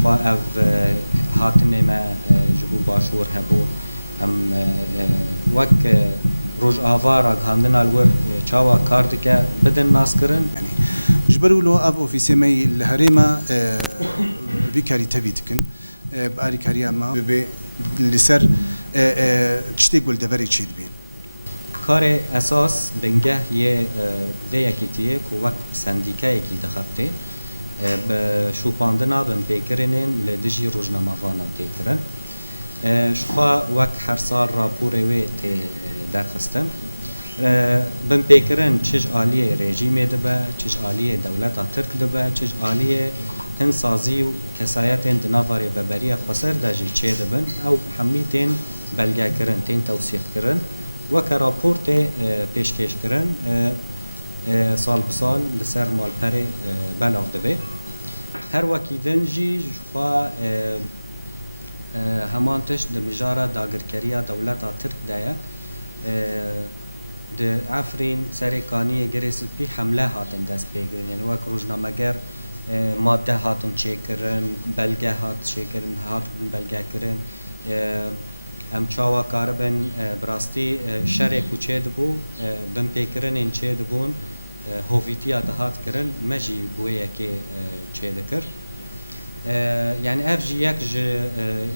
شخوا اف هاتنه ما جبو باشور هبو ام وك روج آوارا هاندنا الور چاوا کاردکه بدن ناس کرن يعني جبروا له اف اوفيسي مي الهريمه بكاري تفيتكن باري كارياما لسر تشتي قول دبري تشيد بين کار اساس بنگه یه ویکیتیه که وقت سندیکه یکی دخبته به شوپاندنا بن پیکرنن لدجی روزنامه‌وانا تیکرن شخوا وقت هر سال راپور وی تی درخستن بن پیکرن چش عالیه رژیم دبه چش عالیه دولت ترک دبه چش عالیه انسازی و کسایت دناوری ببری خسر داجی چه دبن او حمیتین بلگه کرن تین توثیق کرن وک راپورت پیشکش کرن سال بسال لسر مالپر بلاغ دبه هر وکی دنجی خوا همان تش دمجارة داگرکریا دولت ترک دایا د عفرین سرکانی گریس بی حمله هاتن دست بگیرن یعنی وک روزنامه‌گر ماده هاتن چیکرن بلگه هات چیکرن هاتن بلگه کرن ام چاوا کاربن براستی شر کوچه دبو بن پیکرن این چه دبون هویتیا دهات کرن مجی بویه که چه دکر يعني اف جي يك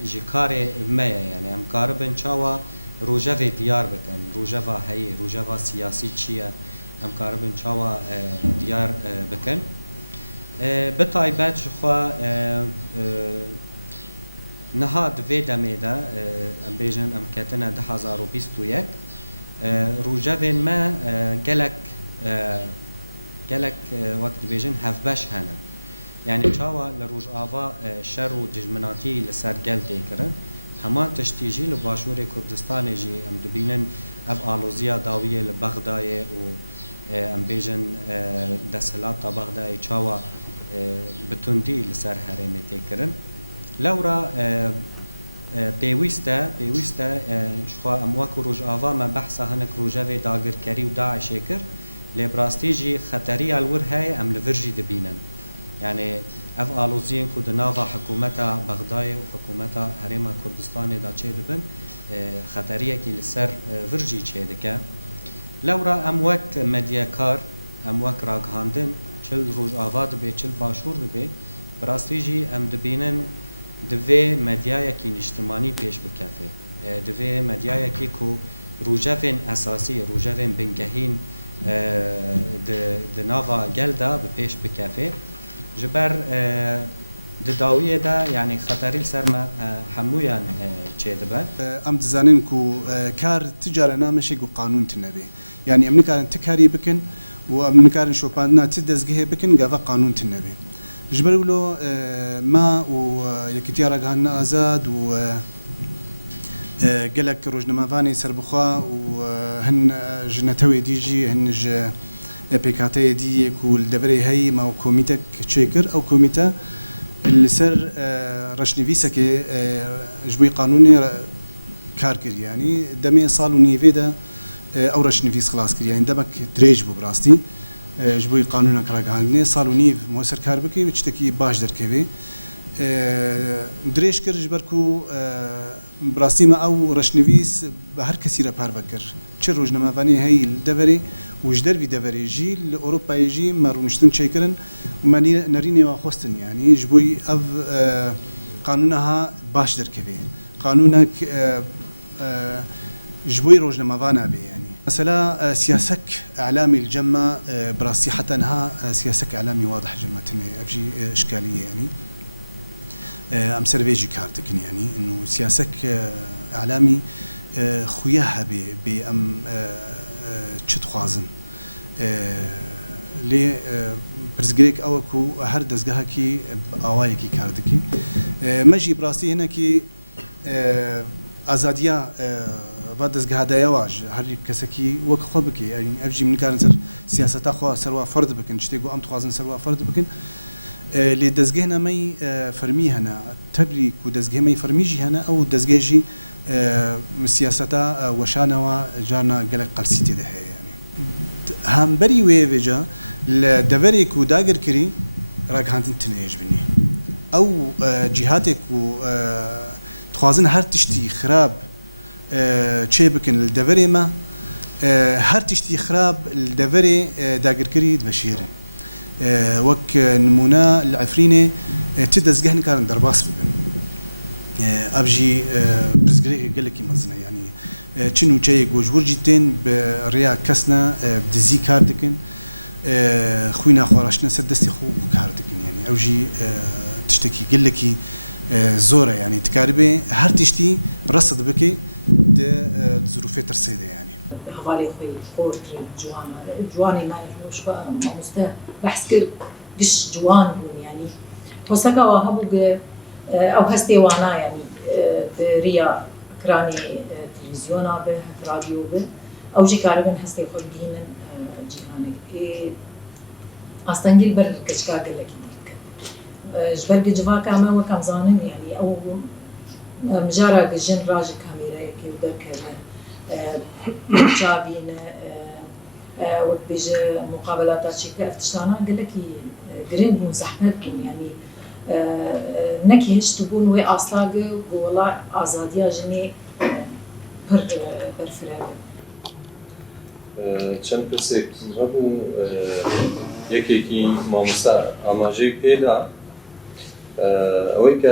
جي كاري مايا يعني ام كاربن چاوا روجاوي ديار بكن روجاوا هي روجاوا سياسي چيا ام كاربن چاوا ديار بكن بتايبات خو نهاد فيدا ميدا ام بيجن ام كاتنا 2021 روجاوين ما جلك وقت بيجن هفباش هنا يعني چاوا لروج آوا شر و دجمناتی لسر گل دیکرن همان تشتیجی لباشور کردستان جی ام دبینن اف آلوزیا داویه لبغدای و ام بیجن دسهلات تا بغدای چاوا بتوندی لسر حرمه دیکرن لورا پیوسته شخوا ام وکو روج آوا ما بحثا هنک روجاوی داگر کری و داعش کر لبراستی جی خطری الور های ام لورجی دبینن يعني اف آلوزين كود نافا حكومتا بغداد وحكومتا هرم كردستان دا چه دبن خطريه كي لسر فرجي چه دكه لورا اموك مدياكار اموك راغهاندن چل روج آواد به چل باشور به براستيجي ام دبينن دوي مديايا كي اجتماعي پیش بكافه دوي مديايا كي كو روجافين اساسي روجافين بنگهين د نافا گلدا به پیش بكافه جبر دداویه دا یعنی خطری سرما همویان چه دبه ام دزانین کو کار تجاره نامشی کو قانون تنبی یعنی امن کارن تکاری بکن و امن کارن شوپاندنا تدزگه بکن گاوا قانون تنبی جبر ولو ما و یکتیارا گهن آزاد و گلک روزنامه‌وانی سربخوا و هن جنتوی دیجی هن پیکاته دی کول دبری هی ما کمیته چیکر او کمیته لسر رشنویسه که جبوی قانونی کار کردی یعنی دمی سال و نیوه ده او رشنویس خلاص کردی یعنی دمک دریج بو براستی جبوی قانون کارگاهنی سال و نیو موثر کار بکی و چتکی باش درکوی دریج کرد جبرکو براستی ما او رشنویس به هر کسی را پر بکر چه روزنامه‌وانی هی دبری وجدر في دفريجي لأوروبا يجي مرونشتن شيكرن وماني نريني واخوستن يعني جبوي أف قانونها باش دركبي قانونك جبوي روجنا مفانا بي يعني مثلا سياسك إعلامي الجمة براسي حتى انها سياسك إعلامي واضح جمتني أفجي إشكالية يعني أم سيرفيجي كارتكن يعني إنه سياسك إعلامي خوياها بأم چه خوازن لی پرزگریک او کو هر دزگاه کی آوایی کی کرد کی مجی براستی هنه کی آزادیا و دزگاه دایواج هر کسی کی وک خوب کی یعنی افجی من کارن سر سیاست خو سروا فرد بکن چتی گو ام خوازن سروا فرد بکن لی دزگاه نمی فرمی هنا تبری کو دزگاه می فرمیجی هنا او دزگاه جی سياستا وشانا وجانا قلق قلسيتي ده يعني هم بري ويفجا لدفري كو داغر كري راك هانتن تنيج بني او جهاتك و تخوازن هر تشتي خراب چه بکن الدوري ما هر تشتي خراب الدوري داگر كريد بشيرن وك نمونا العفرينه تدزجهن كان درباس ببن ابجي برزقري قال لك مزنا يعني شنو جاي جوجور جدا بريا كسنا بدزي كاردكن خوينا خوراشنا سدستي خو كاردكن يعني اوجي تشتكي قال لك زوره يعني تكاربي هر تشتي رصد بك ظروف ترسيده يعني حوالي خوي خور جواني ما مش مسته بحث كل قش جوان هون يعني وسكا وهبوج او هستي وانا يعني بريا كراني تلفزيونا به راديو به او جي كاربن هستي خود دين جيهاني استنجل بر كشكا قال لك جبر جوا كما وكم زانن يعني او مجارا جن راج كاميرا كي ودر كذا جابين وبيج مقابلات شيء افتشتانا قال لك جرين بون زحمت بون يعني نكي هش تبون وي اصلاق والله ازاديا جني بر فراد چند پرسێک هەبوو یەکێکی مامۆستا ئاماژەی پێدا ئەوەی کە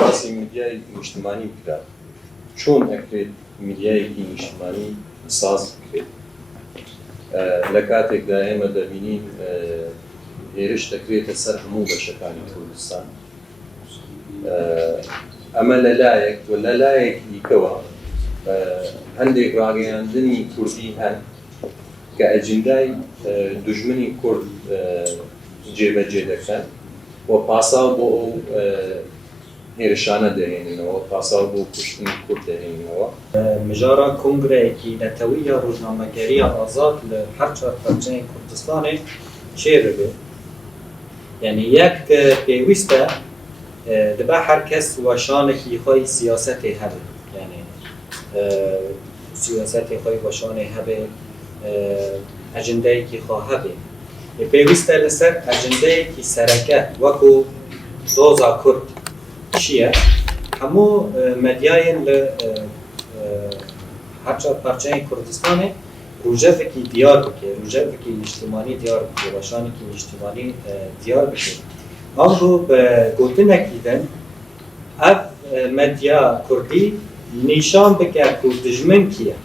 باسی میدیای نیشتیمانی بکرا چۆن ئەکرێت میدیایەکی نیشتیمانی ساز بکرێت لە کاتێکدا ئێمە دەبینین هێرش دەکرێتە سەر هەموو بەشەکانی کوردستان ئەمە لەلایەک و لەلایەک دیکەوە هەندێک ڕاگەیاندنی کوردی هەن کە ئەجندای دوژمنی کورد جێبەجێ دەکەن و پاساو بۆ ئەو هێرشانە دەهێننەوە پاساو بۆ کوشتنی کورد دەهێننەوە مجارا کنگرەیەکی نەتەوەیە ڕۆژنامەگەریە ئازاد لە هەر چوار پەرچەی کوردستانێ چێ ببێت یعنی یەک پێویستە دەبا هەر کەس وەشانێکی خۆی سیاسەتێ هەبێت یعنی سیاسەتی خۆی وەشانێ هەبێت ئەجندەیەکی خۆ هەبێت پێویستە لەسەر ئەجندەیەکی سەرەکە وەکو دۆزا کورد چییە؟ هەموو مەدیایەن لە هەر چوار پەرچەی کوردستانێ ڕوژەڤێکی دیار بکێ ڕوژەڤێکی نیشتیمانی دیار بکێ وەشانێکی نیشتیمانی دیار بکێ ئەوڕۆ بە گوتنێکی دەن ئەv مەدیا کوردی نیشان بکە کو دژمن کیە